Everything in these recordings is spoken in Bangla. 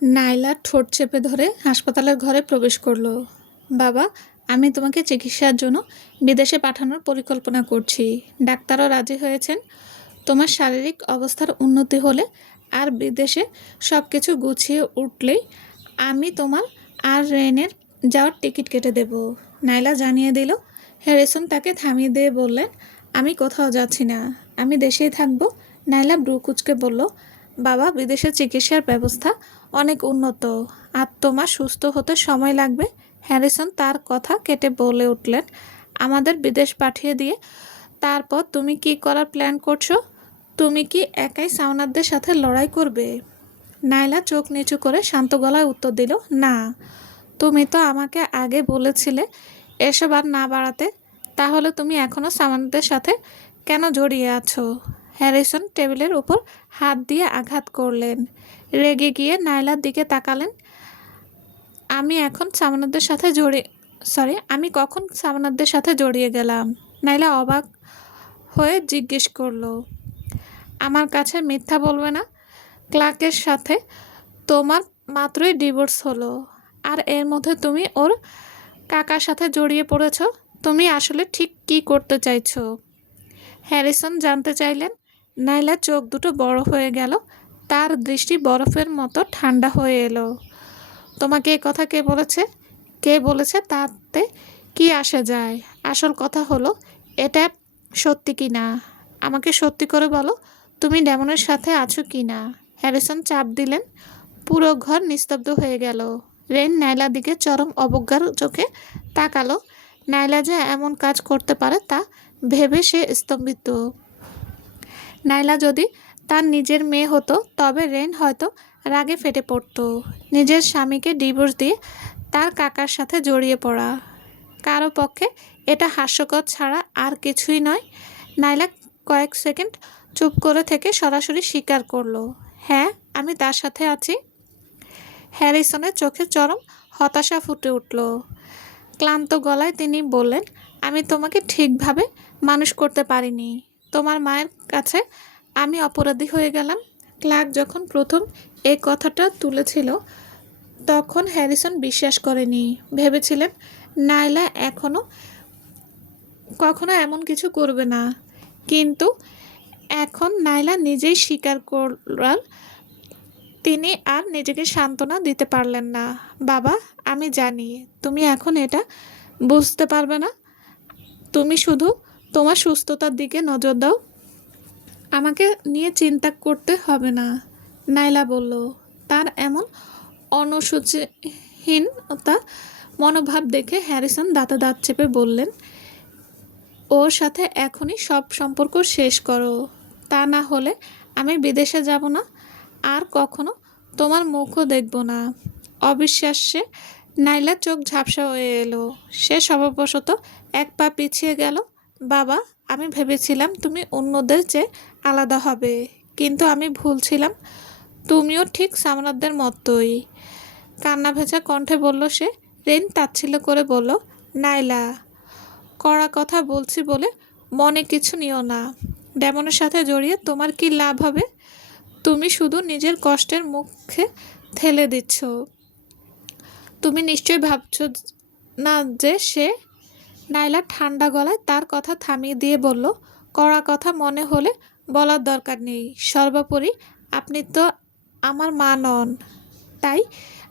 নাইলা ঠোঁট চেপে ধরে হাসপাতালের ঘরে প্রবেশ করলো। বাবা, আমি তোমাকে চিকিৎসার জন্য বিদেশে পাঠানোর পরিকল্পনা করছি। ডাক্তারও রাজি হয়েছেন। তোমার শারীরিক অবস্থার উন্নতি হলে আর বিদেশে সব কিছু গুছিয়ে উঠলেই আমি তোমার আর রেনের যাওয়ার টিকিট কেটে দেব। নাইলা জানিয়ে দিল। হ্যারিসন তাকে থামিয়ে দিয়ে বললেন, আমি কোথাও যাচ্ছি না, আমি দেশেই থাকবো। নাইলা ব্রু কুচকে বলল, বাবা, বিদেশে চিকিৎসার ব্যবস্থা অনেক উন্নত, আর তোমার সুস্থ হতে সময় লাগবে। হ্যারিসন তার কথা কেটে বলে উঠলেন, আমাদের বিদেশ পাঠিয়ে দিয়ে তারপর তুমি কি করার প্ল্যান করছো? তুমি কি একাই সাওনারদের সাথে লড়াই করবে? নাইলা চোখ নিচু করে শান্ত গলায় উত্তর দিল, না। তুমি তো আমাকে আগে বলেছিলে এসব আর না বাড়াতে। তাহলে তুমি এখনও সাওনারদের সাথে কেন জড়িয়ে আছো? হ্যারিসন টেবিলের উপর হাত দিয়ে আঘাত করলেন। রেগে গিয়ে নাইলার দিকে তাকালেন। আমি কখন সাওনারদের সাথে জড়িয়ে গেলাম? নাইলা অবাক হয়ে জিজ্ঞেস করলো। আমার কাছে মিথ্যা বলবে না। ক্লার্কের সাথে তোমার মাত্রই ডিভোর্স হলো, আর এর মধ্যে তুমি ওর কাকার সাথে জড়িয়ে পড়েছ। তুমি আসলে ঠিক কী করতে চাইছো? হ্যারিসন জানতে চাইলেন। নাইলার চোখ দুটো বড় হয়ে গেল। তার দৃষ্টি বরফের মতো ঠান্ডা হয়ে এলো। তোমাকে এ কথা কে বলেছে? কে বলেছে তাতে কি আসে যায়? আসল কথা হলো এটা সত্যি কি না। আমাকে সত্যি করে বলো, তুমি ডেমনের সাথে আছো কি না? হ্যারিসন চাপ দিলেন। পুরো ঘর নিস্তব্ধ হয়ে গেল। রেন নাইলার দিকে চরম অবজ্ঞার চোখে তাকালো। নাইলা যে এমন কাজ করতে পারে তা ভেবে সে স্তম্ভিত। নাইলা যদি তার নিজের মেয়ে হতো তবে রেন হয়তো রাগে ফেটে পড়তো। নিজের স্বামীকে ডিভোর্স দিয়ে তার কাকার সাথে জড়িয়ে পড়া কারো পক্ষে এটা হাস্যকর ছাড়া আর কিছুই নয়। নাইলা কয়েক সেকেন্ড চুপ করে থেকে সরাসরি স্বীকার করলো, হ্যাঁ, আমি তার সাথে আছি। হ্যারিসনের চোখে চরম হতাশা ফুটে উঠল। ক্লান্ত গলায় তিনি বললেন, আমি তোমাকে ঠিকভাবে মানুষ করতে পারিনি। তোমার মায়ের কাছে আমি অপরাধী হয়ে গেলাম। ক্লার্ক যখন প্রথম এই কথাটা তুলেছিল তখন হ্যারিসন বিশ্বাস করেনি। ভেবেছিলেন নাইলা কখনো এমন কিছু করবে না। কিন্তু এখন নাইলা নিজেই স্বীকার করার তিনি আর নিজেকে সান্ত্বনা দিতে পারলেন না। বাবা, আমি জানি তুমি এখন এটা বুঝতে পারবে না। তুমি শুধু তোমার সুস্থতার দিকে নজর দাও। আমাকে নিয়ে চিন্তা করতে হবে না। নাইলা বলল। তার এমন অনুশোচনাহীনতা মনোভাব দেখে হ্যারিসন দাঁতে দাঁত চেপে বললেন, ওর সাথে এখনই সব সম্পর্ক শেষ করো। তা না হলে আমি বিদেশে যাব না, আর কখনো তোমার মুখও দেখব না। অবিশ্বাস্যে নাইলার চোখ ঝাপসা হয়ে এলো। সে স্বভাববশত এক পা পিছিয়ে গেল। বাবা, আমি ভেবেছিলাম তুমি অন্যদের চেয়ে আলাদা হবে, কিন্তু আমি ভুল ছিলাম। তুমিও ঠিক সামরাদের মতোই। কান্না ভেজা কণ্ঠে বলল সে। রেন তাচ্ছিল্য করে বলল, নাইলা, কড়া কথা বলছি বলে মনে কিছু নিও না। ডেমনের সাথে জড়িয়ে তোমার কি লাভ হবে? তুমি শুধু নিজের কষ্টের মুখে ঠেলে দিচ্ছ। তুমি নিশ্চয়ই ভাবছ না যে সে। নাইলা ঠান্ডা গলায় তার কথা থামিয়ে দিয়ে বলল, কড়া কথা মনে হলে বলার দরকার নেই। সর্বোপরি আপনি তো আমার মা নন, তাই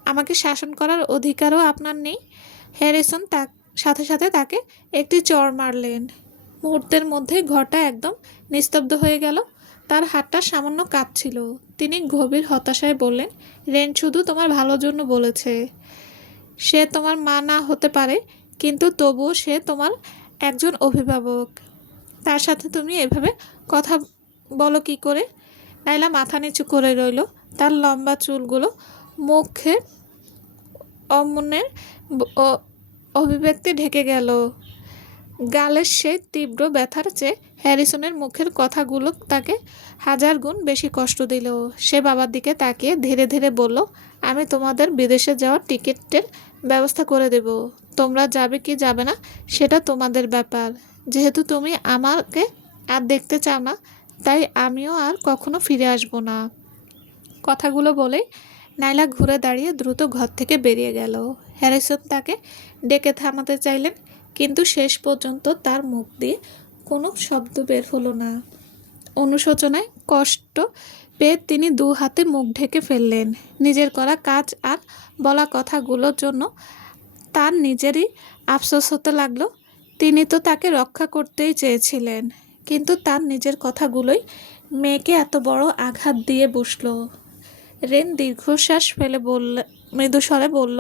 আমাকে শাসন করার অধিকারও আপনার নেই। হ্যারিসন তার সাথে সাথে তাকে একটি চড় মারলেন। মুহূর্তের মধ্যে ঘরটা একদম নিস্তব্ধ হয়ে গেল। তার হাতটা সামান্য কাঁপছিল। তিনি গভীর হতাশায় বললেন, রেন শুধু তোমার ভালোর জন্য বলেছে। সে তোমার মা না হতে পারে, কিন্তু তবুও সে তোমার একজন অভিভাবক। তার সাথে তুমি এভাবে কথা বলো কি করে? নাইলা মাথা নিচু করে রইল। তার লম্বা চুলগুলো মুখে অমনের অভিব্যক্তি ঢেকে গেল। গালের সেই তীব্র ব্যথার চেয়ে হ্যারিসনের মুখের কথাগুলো তাকে হাজার গুণ বেশি কষ্ট দিল। সে বাবার দিকে তাকিয়ে ধীরে ধীরে বলল, আমি তোমাদের বিদেশে যাওয়ার টিকিটের ব্যবস্থা করে দেব। তোমরা যাবে কি যাবে না সেটা তোমাদের ব্যাপার। যেহেতু তুমি আমাকে আর দেখতে চাও না, তাই আমিও আর কখনো ফিরে আসব না। কথাগুলো বলেই নাইলা ঘুরে দাঁড়িয়ে দ্রুত ঘর থেকে বেরিয়ে গেল। হ্যারিসন তাকে ডেকে থামাতে চাইলেন, কিন্তু শেষ পর্যন্ত তার মুখ দিয়ে কোনো শব্দ বের হলো না। অনুশোচনায় কষ্ট পেয়ে তিনি দু হাতে মুখ ঢেকে ফেললেন। নিজের করা কাজ আর বলা কথাগুলোর জন্য তার নিজেরই আফসোস হতে লাগলো। তিনি তো তাকে রক্ষা করতেই চেয়েছিলেন, কিন্তু তার নিজের কথাগুলোই মেয়েকে এত বড় আঘাত দিয়ে বসলো। রেন দীর্ঘশ্বাস ফেলে মৃদুস্বরে বলল,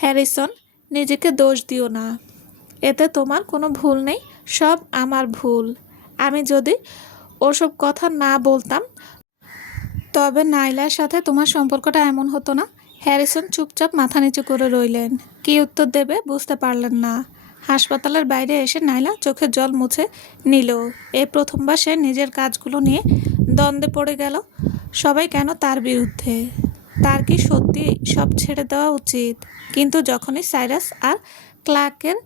হ্যারিসন, নিজেকে দোষ দিও না। এতে তোমার কোনো ভুল নেই, সব আমার ভুল। আমি যদি ওসব কথা না বলতাম তবে নাইলার সাথে তোমার সম্পর্কটা এমন হতো না। হ্যারিসন চুপচাপ মাথা নিচু করে রইলেন। কী উত্তর দেবে বুঝতে পারলেন না। হাসপাতালের বাইরে এসে নাইলা চোখের জল মুছে নিল। এই প্রথমবার সে নিজের কাজগুলো নিয়ে দ্বন্দ্বে পড়ে গেল। সবাই কেন তার বিরুদ্ধে? তার কি সত্যি সব ছেড়ে দেওয়া উচিত? কিন্তু যখনই সাইরাস আর ক্লার্কের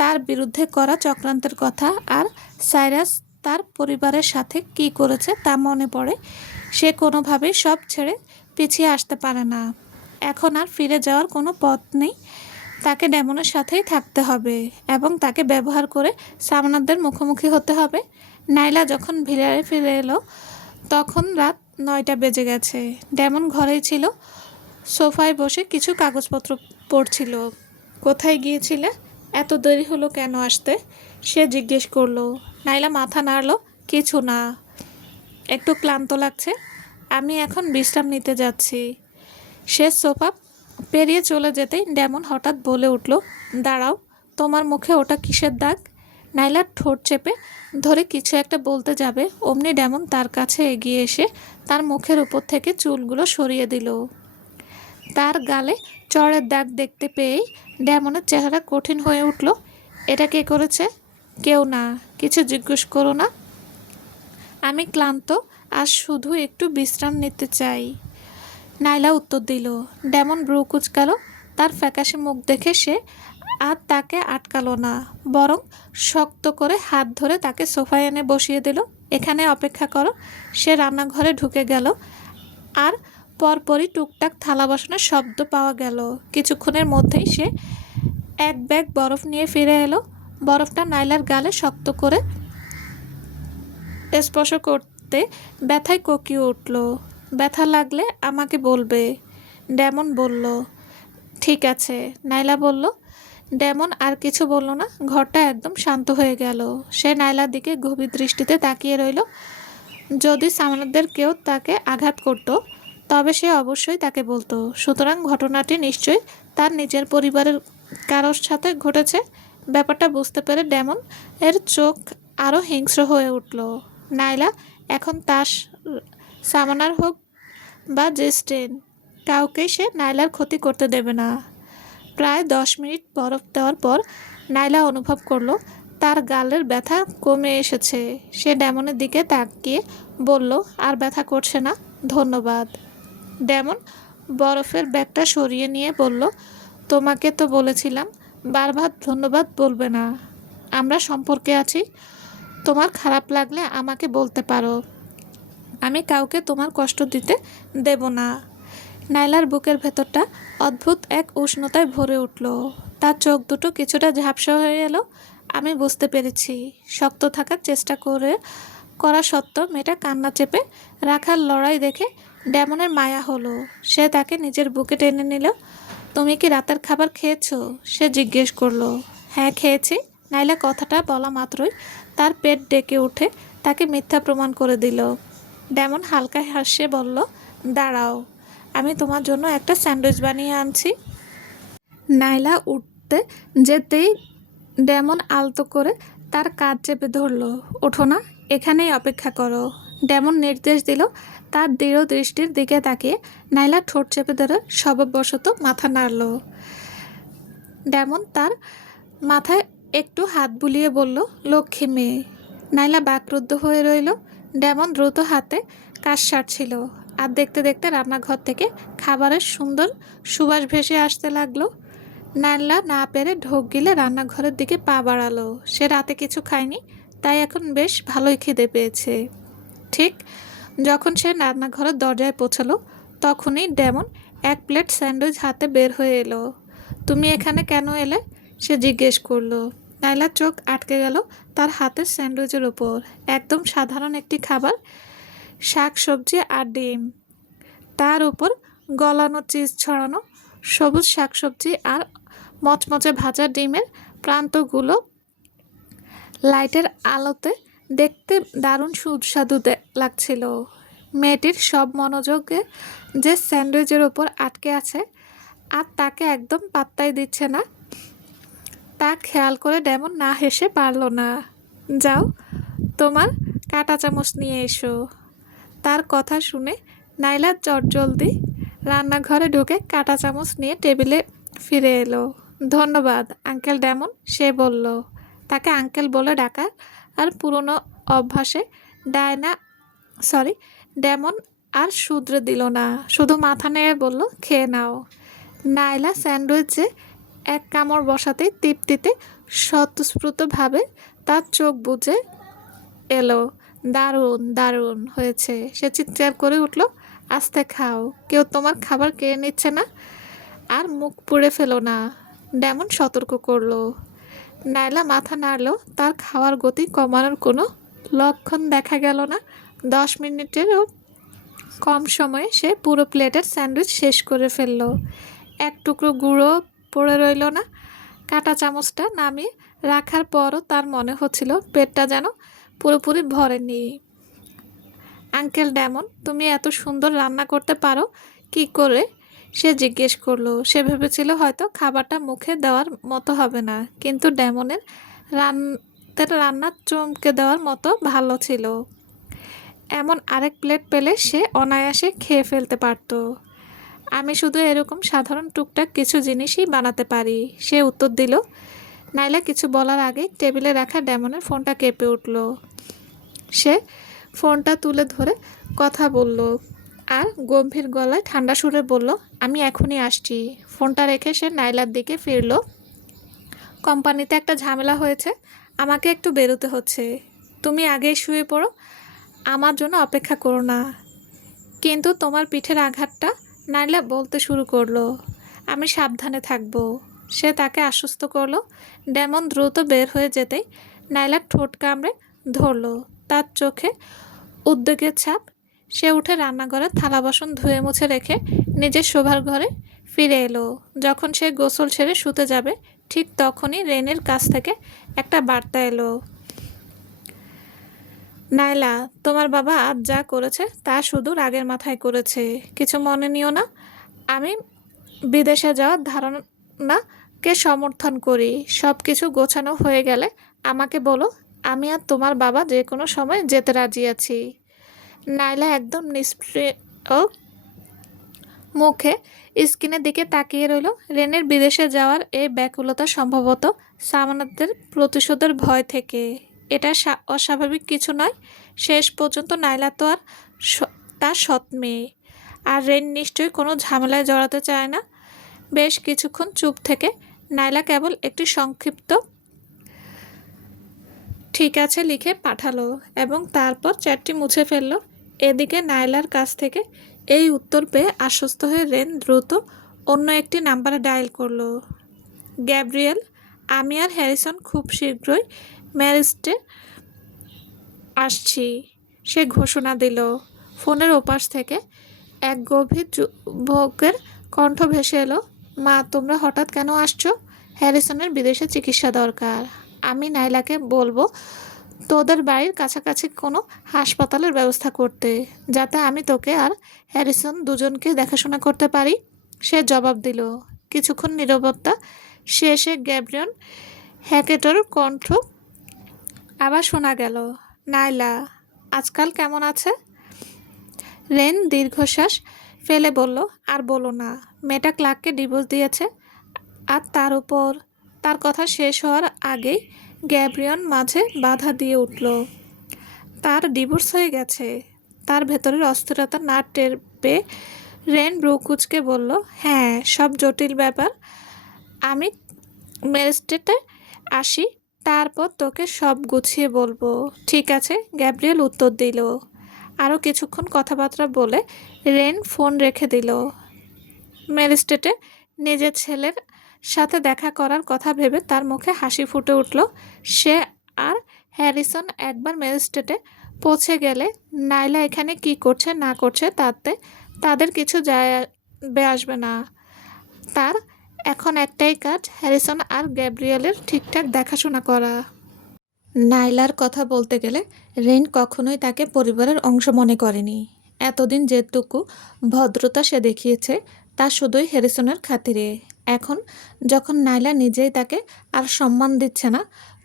তার বিরুদ্ধে করা চক্রান্তের কথা আর সাইরাস তার পরিবারের সাথে কী করেছে তা মনে পড়ে, সে কোনোভাবেই সব ছেড়ে পিছিয়ে আসতে পারে না। এখন আর ফিরে যাওয়ার কোনো পথ নেই। তাকে ডেমনের সাথেই থাকতে হবে এবং তাকে ব্যবহার করে সামনাদের মুখোমুখি হতে হবে। নাইলা যখন ভিলারে ফিরে এলো তখন রাত 9টা বেজে গেছে। ডেমন ঘরেই ছিল, সোফায় বসে কিছু কাগজপত্র পড়ছিল। কোথায় গিয়েছিলে? এত দেরি হলো কেন আসতে? সে জিজ্ঞেস করলো। নাইলা মাথা নাড়ল। কিছু না, একটু ক্লান্ত লাগছে, আমি এখন বিশ্রাম নিতে যাচ্ছি। সে সোফা পেরিয়ে চলে যেতেই ডেমন হঠাৎ বলে উঠল, দাঁড়াও, তোমার মুখে ওটা কিসের দাগ? নাইলার ঠোঁট চেপে ধরে কিছু একটা বলতে যাবে, অমনি ডেমন তার কাছে এগিয়ে এসে তার মুখের উপর থেকে চুলগুলো সরিয়ে দিল। তার গালে চড়ের দাগ দেখতে পেয়েই ডেমনের চেহারা কঠিন হয়ে উঠল। এটা কে করেছে? কেউ না, কিছু জিজ্ঞেস করো না। আমি ক্লান্ত আর শুধু একটু বিশ্রাম নিতে চাই। নাইলা উত্তর দিল। ডেমন ব্রু কুঁচকালো। তার ফ্যাকাশে মুখ দেখে সে আর তাকে আটকালো না, বরং শক্ত করে হাত ধরে তাকে সোফায় এনে বসিয়ে দিল। এখানে অপেক্ষা করো। সে রান্নাঘরে ঢুকে গেল আর পরপরই টুকটাক থালা বাসনের শব্দ পাওয়া গেল। কিছুক্ষণের মধ্যেই সে এক ব্যাগ বরফ নিয়ে ফিরে এলো। বরফটা নাইলার গালে শক্ত করে স্পর্শ করতে ব্যথায় কোকিয়ে উঠল। ব্যথা লাগলে আমাকে বলবে, ডেমন বলল। ঠিক আছে, নাইলা বলল। ডেমন আর কিছু বলল না। ঘরটা একদম শান্ত হয়ে গেল। সে নাইলার দিকে গভীর দৃষ্টিতে তাকিয়ে রইল। যদি সামনাদের কেউ তাকে আঘাত করত তবে সে অবশ্যই তাকে বলতো। সুতরাং ঘটনাটি নিশ্চয়ই তার নিজের পরিবারের কারোর সাথে ঘটেছে। ব্যাপারটা বুঝতে পেরে ডেমন এর চোখ আরও হিংস্র হয়ে উঠল। নাইলা এখন তার সামনার হোক বা জেস্টেন, কাউকেই সে নাইলার ক্ষতি করতে দেবে না। প্রায় 10 মিনিট বরফ দেওয়ার পর নাইলা অনুভব করলো তার গালের ব্যথা কমে এসেছে। সে ডেমনের দিকে তাকিয়ে বলল, আর ব্যথা করছে না, ধন্যবাদ। ডেমন বরফের ব্যাগটা সরিয়ে নিয়ে বলল, তোমাকে তো বলেছিলাম বারবার ধন্যবাদ বলবে না। আমরা সম্পর্কে আছি, তোমার খারাপ লাগলে আমাকে বলতে পারো। আমি কাউকে তোমার কষ্ট দিতে দেব না। নাইলার বুকের ভেতরটা অদ্ভুত এক উষ্ণতায় ভরে উঠল। তার চোখ দুটো কিছুটা ঝাপসা হয়ে এলো। আমি বুঝতে পেরেছি। শক্ত থাকার চেষ্টা করা সত্ত্বেও মেয়েটা কান্না চেপে রাখার লড়াই দেখে ডেমনের মায়া হলো। সে তাকে নিজের বুকে টেনে নিল। তুমি কি রাতের খাবার খেয়েছো? সে জিজ্ঞেস করলো। হ্যাঁ, খেয়েছি। নাইলা কথাটা বলা মাত্রই তার পেট ডেকে উঠে তাকে মিথ্যা প্রমাণ করে দিল। ডেমন হালকা হাসে বলল, দাঁড়াও, আমি তোমার জন্য একটা স্যান্ডউইচ বানিয়ে আনছি। নাইলা উঠতে যেতেই ডেমন আলতো করে তার কাঁধ চেপে ধরল। ওঠো না, এখানেই অপেক্ষা করো। ডেমন নির্দেশ দিল। তার দৃঢ় দৃষ্টির দিকে তাকিয়ে নাইলা ঠোঁট চেপে ধরে স্বভাববশত মাথা নাড়ল। ডেমন তার মাথায় একটু হাত বুলিয়ে বলল, লক্ষ্মী মেয়ে। নাইলা বাকরুদ্ধ হয়ে রইল। ডেমন দ্রুত হাতে কাজ সারছিল আর দেখতে দেখতে রান্নাঘর থেকে খাবারের সুন্দর সুবাস ভেসে আসতে লাগলো। নাইলা না পেরে ঢোক গিলে রান্নাঘরের দিকে পা বাড়ালো। সে রাতে কিছু খায়নি, তাই এখন বেশ ভালোই খিদে পেয়েছে। ঠিক যখন সে রান্নাঘরের দরজায় পৌঁছালো তখনই ডেমন এক প্লেট স্যান্ডউইচ হাতে বের হয়ে এলো। তুমি এখানে কেন এলে? সে জিজ্ঞেস করলো। নাইলার চোখ আটকে গেল তার হাতের স্যান্ডউইচের উপর। একদম সাধারণ একটি খাবার, শাক সবজি আর ডিম, তার উপর গলানো চিজ ছড়ানো, সবুজ শাকসবজি আর মচমচে ভাজা ডিমের প্রান্তগুলো লাইটের আলোতে দেখতে দারুণ সুস্বাদু লাগছিল। মেয়েটির সব মনোযোগে যে স্যান্ডউইচের ওপর আটকে আছে আর তাকে একদম পাত্তাই দিচ্ছে না, তা খেয়াল করে ডেমন না হেসে পারল না। যাও, তোমার কাঁটা চামচ নিয়ে এসো। তার কথা শুনে নাইলা চটজলদি রান্নাঘরে ঢুকে কাঁটা চামচ নিয়ে টেবিলে ফিরে এলো। ধন্যবাদ আঙ্কেল ডেমন, সে বলল। তাকে আঙ্কেল বলে ডাকা আর পুরনো অভ্যাসে ডেমন আর শুধরে দিল না, শুধু মাথা নেড়ে বলল, খেয়ে নাও। নাইলা স্যান্ডউইচে এক কামড় বসাতেই তৃপ্তিতে স্বতঃস্ফূর্তভাবে তার চোখ বুজে এলো। দারুণ দারুণ হয়েছে, সে চিৎকার করে উঠল। আস্তে খাও, কেউ তোমার খাবার কেড়ে নিচ্ছে না, আর মুখ পুড়ে ফেলো না, ডেমন সতর্ক করলো। নাইলা মাথা নাড়ল, তার খাওয়ার গতি কমানোর কোনো লক্ষণ দেখা গেল না। 10 মিনিটেরও কম সময়ে সে পুরো প্লেটের স্যান্ডউইচ শেষ করে ফেলল। এক টুকরো গুঁড়ো পড়ে রইল না। কাঁটা চামচটা নামিয়ে রাখার পরও তার মনে হচ্ছিল পেটটা যেন পুরোপুরি ভরেনি। আঙ্কেল ডেমন, তুমি এত সুন্দর রান্না করতে পারো কি করে? সে জিজ্ঞেস করলো। সে ভেবেছিল হয়তো খাবারটা মুখে দেওয়ার মতো হবে না, কিন্তু ডেমনের রান্না চমকে দেওয়ার মতো ভালো ছিল। এমন আরেক প্লেট পেলে সে অনায়াসে খেয়ে ফেলতে পারত। আমি শুধু এরকম সাধারণ টুকটাক কিছু জিনিসই বানাতে পারি, সে উত্তর দিল। নাইলা কিছু বলার আগে টেবিলে রাখা ডেমনের ফোনটা কেঁপে উঠল। সে ফোনটা তুলে ধরে কথা বলল আর গম্ভীর গলায় ঠান্ডা সুরে বলল, আমি এখনই আসছি। ফোনটা রেখে সে নাইলার দিকে ফিরল। কোম্পানিতে একটা ঝামেলা হয়েছে, আমাকে একটু বেরোতে হচ্ছে। তুমি আগেই শুয়ে পড়ো, আমার জন্য অপেক্ষা করো না। কিন্তু তোমার পিঠের আঘাতটা, নাইলা বলতে শুরু করলো। আমি সাবধানে থাকবো, সে তাকে আশ্বস্ত করলো। ডেমন দ্রুত বের হয়ে যেতেই নাইলার ঠোঁট কামড়ে ধরল, তার চোখে উদ্বেগের ছাপ। সে উঠে রান্নাঘরে থালা বাসন ধুয়ে মুছে রেখে নিজের শোবার ঘরে ফিরে এলো। যখন সে গোসল সেরে শুতে যাবে, ঠিক তখনই রেনের কাছ থেকে একটা বার্তা এলো। নাইলা, তোমার বাবা আজ যা করেছে তা শুধু রাগের মাথায় করেছে, কিছু মনে নিও না। আমি বিদেশে যাওয়ার ধারণাকে সমর্থন করি। সব কিছু গোছানো হয়ে গেলে আমাকে বলো, আমি আর তোমার বাবা যে কোনো সময় যেতে রাজি আছি। নাইলা একদম নিষ্প্রিয় মুখে স্ক্রিনের দিকে তাকিয়ে রইল। রেনের বিদেশে যাওয়ার এই ব্যাকুলতা সম্ভবত সামানাদের প্রতিশোধের ভয় থেকে। এটা অস্বাভাবিক কিছু নয়। শেষ পর্যন্ত নাইলা তো আর তার সৎ মেয়ে, আর রেন নিশ্চয়ই কোনো ঝামেলায় জড়াতে চায় না। বেশ কিছুক্ষণ চুপ থেকে নাইলা কেবল একটি সংক্ষিপ্ত ঠিক আছে লিখে পাঠালো এবং তারপর চ্যাটটি মুছে ফেললো। এদিকে নাইলার কাছ থেকে এই উত্তর পেয়ে আশ্বস্ত হয়ে রেন দ্রুত অন্য একটি নাম্বারে ডায়াল করলো। গ্যাব্রিয়েল, আমি আর হ্যারিসন খুব শীঘ্রই ম্যারিস্টে আসছি, সে ঘোষণা দিল। ফোনের ওপাশ থেকে এক গভীর যুবকের কণ্ঠ ভেসে এলো। মা, তোমরা হঠাৎ কেন আসছো? হ্যারিসনের বিদেশে চিকিৎসা দরকার। আমি নাইলাকে বলবো তোদের বাড়ির কাছাকাছি কোনো হাসপাতালের ব্যবস্থা করতে, যাতে আমি তোকে আর হ্যারিসন দুজনকে দেখাশোনা করতে পারি, সে জবাব দিল। কিছুক্ষণ নীরবতা শেষে গ্যাব্রিয়েল হ্যাকেটর কণ্ঠ আবার শোনা গেল। নাইলা আজকাল কেমন আছে? রেন দীর্ঘশ্বাস ফেলে বলল, আর বলো না, মেয়েটা ক্লার্ককে ডিভোর্স দিয়েছে। আর তার উপর, তার কথা শেষ হওয়ার আগেই গ্যাব্রিয়েল মাঝে বাধা দিয়ে উঠল। তার ডিভোর্স হয়ে গেছে? তার ভেতরের অস্থিরতা না টের পেয়ে রেন ব্রুকুচকে বলল, হ্যাঁ, সব জটিল ব্যাপার। আমি ম্যাজিস্ট্রেটে আসি, তারপর তোকে সব গুছিয়ে বলবো। ঠিক আছে, গ্যাব্রিয়েল উত্তর দিল। আরও কিছুক্ষণ কথাবার্তা বলে রেন ফোন রেখে দিল। ম্যাজিস্ট্রেটে নিজের ছেলের সাথে দেখা করার কথা ভেবে তার মুখে হাসি ফুটে উঠল। সে আর হ্যারিসন একবার ম্যাজিস্ট্রেটে পৌঁছে গেলে নাইলা এখানে কি করছে না করছে তাতে তাদের কিছু যায় আসবে না। তার এখন একটাই কাজ, হ্যারিসন আর গ্যাব্রিয়েলের ঠিকঠাক দেখাশোনা করা। নাইলার কথা বলতে গেলে রেন কখনোই তাকে পরিবারের অংশ মনে করেনি। এতদিন যেটুকু ভদ্রতা সে দেখিয়েছে তা শুধুই হ্যারিসনের খাতিরে। এখন যখন নাইলা নিজেই তাকে আর সম্মান দিচ্ছে না,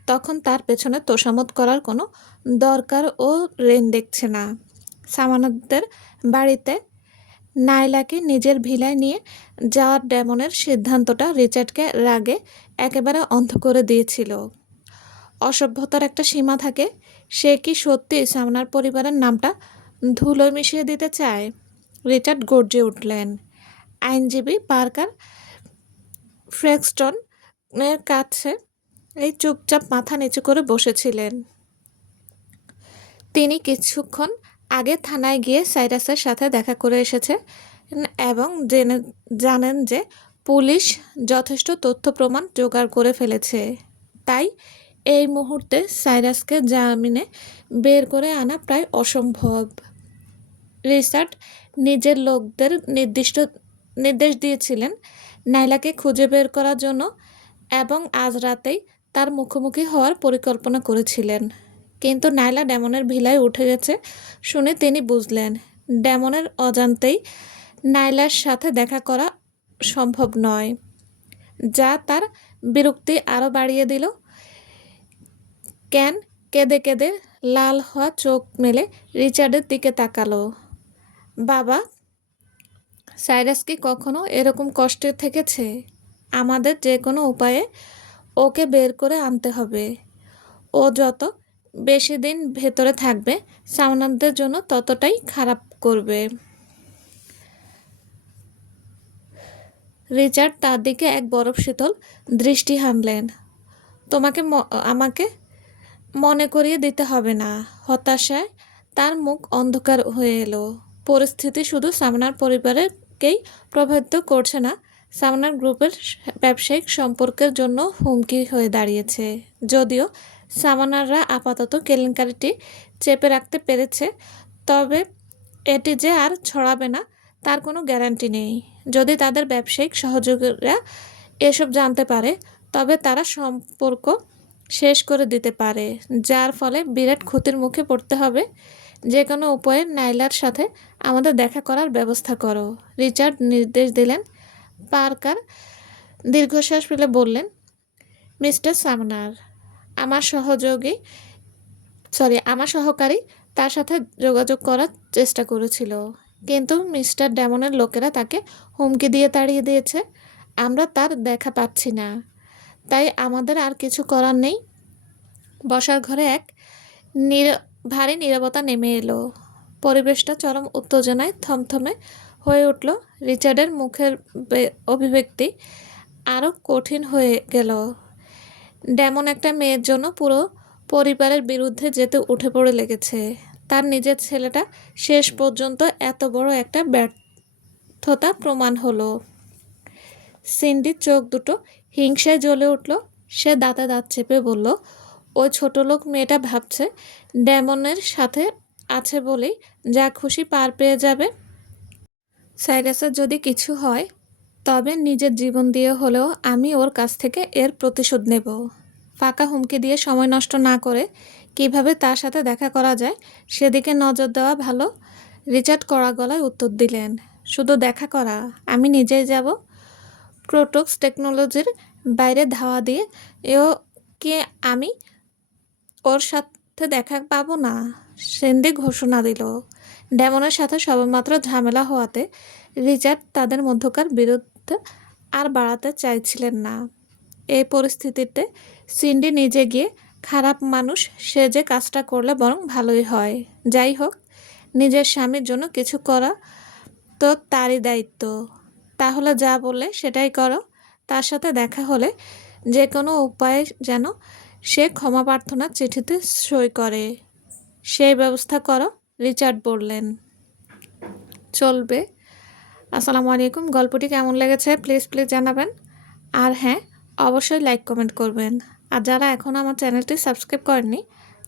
তখন তার পেছনে তোষামত করার কোনো দরকারও রেন দেখছে না। সামান্যদের বাড়িতে নাইলাকে নিজের ভিলায় নিয়ে যাওয়ার ডেমনের সিদ্ধান্তটা রিচার্ডকে রাগে একেবারে অন্ধ করে দিয়েছিল। অসভ্যতার একটা সীমা থাকে। সে কি সত্যি সামনার পরিবারের নামটা ধুলোয় মিশিয়ে দিতে চায়? রিচার্ড গর্জে উঠলেন। আইনজীবী পার্কার ফ্রেক্সটন এর কাছে এই চুপচাপ মাথা নিচু করে বসেছিলেন। তিনি কিছুক্ষণ আগে থানায় গিয়ে সাইরাসের সাথে দেখা করে এসেছে এবং জানেন যে পুলিশ যথেষ্ট তথ্য প্রমাণ জোগাড় করে ফেলেছে। তাই এই মুহূর্তে সাইরাসকে জামিনে বের করে আনা প্রায় অসম্ভব। রিচার্ড নিজের লোকদের নির্দেশ দিয়েছিলেন নাইলাকে খুঁজে বের করার জন্য এবং আজ রাতেই তার মুখোমুখি হওয়ার পরিকল্পনা করেছিলেন। কিন্তু নাইলা ডেমনের ভিলায় উঠে গেছে শুনে তিনি বুঝলেন ডেমনের অজান্তেই নাইলার সাথে দেখা করা সম্ভব নয়, যা তার বিরক্তি আরও বাড়িয়ে দিল। ক্যান কেঁদে কেঁদে লাল হওয়া চোখ মেলে রিচার্ডের দিকে তাকালো। বাবা, সাইরাস কি কখনো এরকম কষ্টে থেকেছে? আমাদের যে কোনো উপায়ে ওকে বের করে আনতে হবে। ও যত বেশি দিন ভেতরে থাকবে সামনাদের জন্য ততটাই খারাপ করবে। রিচার্ড তার দিকে এক বরফ শীতল দৃষ্টি হানলেন। আমাকে মনে করিয়ে দিতে হবে না। হতাশায় তার মুখ অন্ধকার হয়ে এলো। পরিস্থিতি শুধু সামনার পরিবারকেই প্রভাবিত করছে না, সামনার গ্রুপের ব্যবসায়িক সম্পর্কের জন্য হুমকি হয়ে দাঁড়িয়েছে। যদিও সামানাররা আপাতত কেলেঙ্কারিটি চেপে রাখতে পেরেছে, তবে এটি যে আর ছড়াবে না তার কোনো গ্যারান্টি নেই। যদি তাদের ব্যবসায়িক সহযোগীরা এসব জানতে পারে, তবে তারা সম্পর্ক শেষ করে দিতে পারে, যার ফলে বিরাট ক্ষতির মুখে পড়তে হবে। যে কোনো উপায়ে নাইলার সাথে আমাদের দেখা করার ব্যবস্থা করো, রিচার্ড নির্দেশ দিলেন। পার্কার দীর্ঘশ্বাস ফেলে বললেন, মিস্টার সামনার, আমার সহকারী তার সাথে যোগাযোগ করার চেষ্টা করেছিল, কিন্তু মিস্টার ডেমনের লোকেরা তাকে হুমকি দিয়ে তাড়িয়ে দিয়েছে। আমরা তার দেখা পাচ্ছি না, তাই আমাদের আর কিছু করার নেই। বসার ঘরে এক ভারী নীরবতা নেমে এলো। পরিবেশটা চরম উত্তেজনায় থমথমে হয়ে উঠল। রিচার্ডের মুখের অভিব্যক্তি আরও কঠিন হয়ে গেল। ডেমন একটা মেয়ের জন্য পুরো পরিবারের বিরুদ্ধে যেতে উঠে পড়ে লেগেছে। তার নিজের ছেলেটা শেষ পর্যন্ত এত বড় একটা ব্যর্থতা প্রমাণ হলো। সিন্ডির চোখ দুটো হিংসায় জ্বলে উঠল। সে দাঁতে দাঁত চেপে বলল, ওই ছোটলোক মেয়েটা ভাবছে ডেমনের সাথে আছে বলেই যা খুশি পার পেয়ে যাবে। সাইরাসের যদি কিছু হয়, তবে নিজের জীবন দিয়ে হলেও আমি ওর কাছ থেকে এর প্রতিশোধ নেব। ফাঁকা হুমকি দিয়ে সময় নষ্ট না করে কিভাবে তার সাথে দেখা করা যায় সেদিকে নজর দেওয়া ভালো। রিচার্ড কড়া গলায় উত্তর দিলেন, শুধু দেখা করা? আমি নিজেই যাব। ক্রোটোক্স টেকনোলজির বাইরে ধাওয়া দিয়ে কি আমি ওর সাথে দেখা পাবো না? সিন্ডি ঘোষণা দিল। ডেমনের সাথে সবেমাত্র ঝামেলা হওয়াতে রিচার্ড তাদের মধ্যকার বিরোধ আর বাড়াতে চাইছিলেন না। এই পরিস্থিতিতে সিন্ডি নিজে গিয়ে খারাপ মানুষ সেজে কাজটা করলে বরং ভালোই হয়। যাই হোক, নিজের স্বামীর জন্য কিছু করা তো তারই দায়িত্ব। তাহলে যা বলে সেটাই করো। তার সাথে দেখা হলে যে কোনো উপায়ে যেন সে ক্ষমা প্রার্থনার চিঠিতে সই করে, সেই ব্যবস্থা করো। রিচার্ড বললেন, চলবে। আসসালামু আলাইকুম। গল্পটি কেমন লেগেছে প্লিজ জানাবেন। আর হ্যাঁ, অবশ্যই লাইক কমেন্ট করবেন। আর যারা এখনও আমার চ্যানেলটি সাবস্ক্রাইব করেননি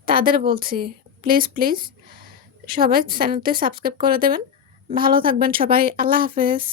তাদের বলছি, প্লিজ সবাই চ্যানেলটি সাবস্ক্রাইব করে দেবেন। ভালো থাকবেন সবাই। আল্লাহ হাফেজ।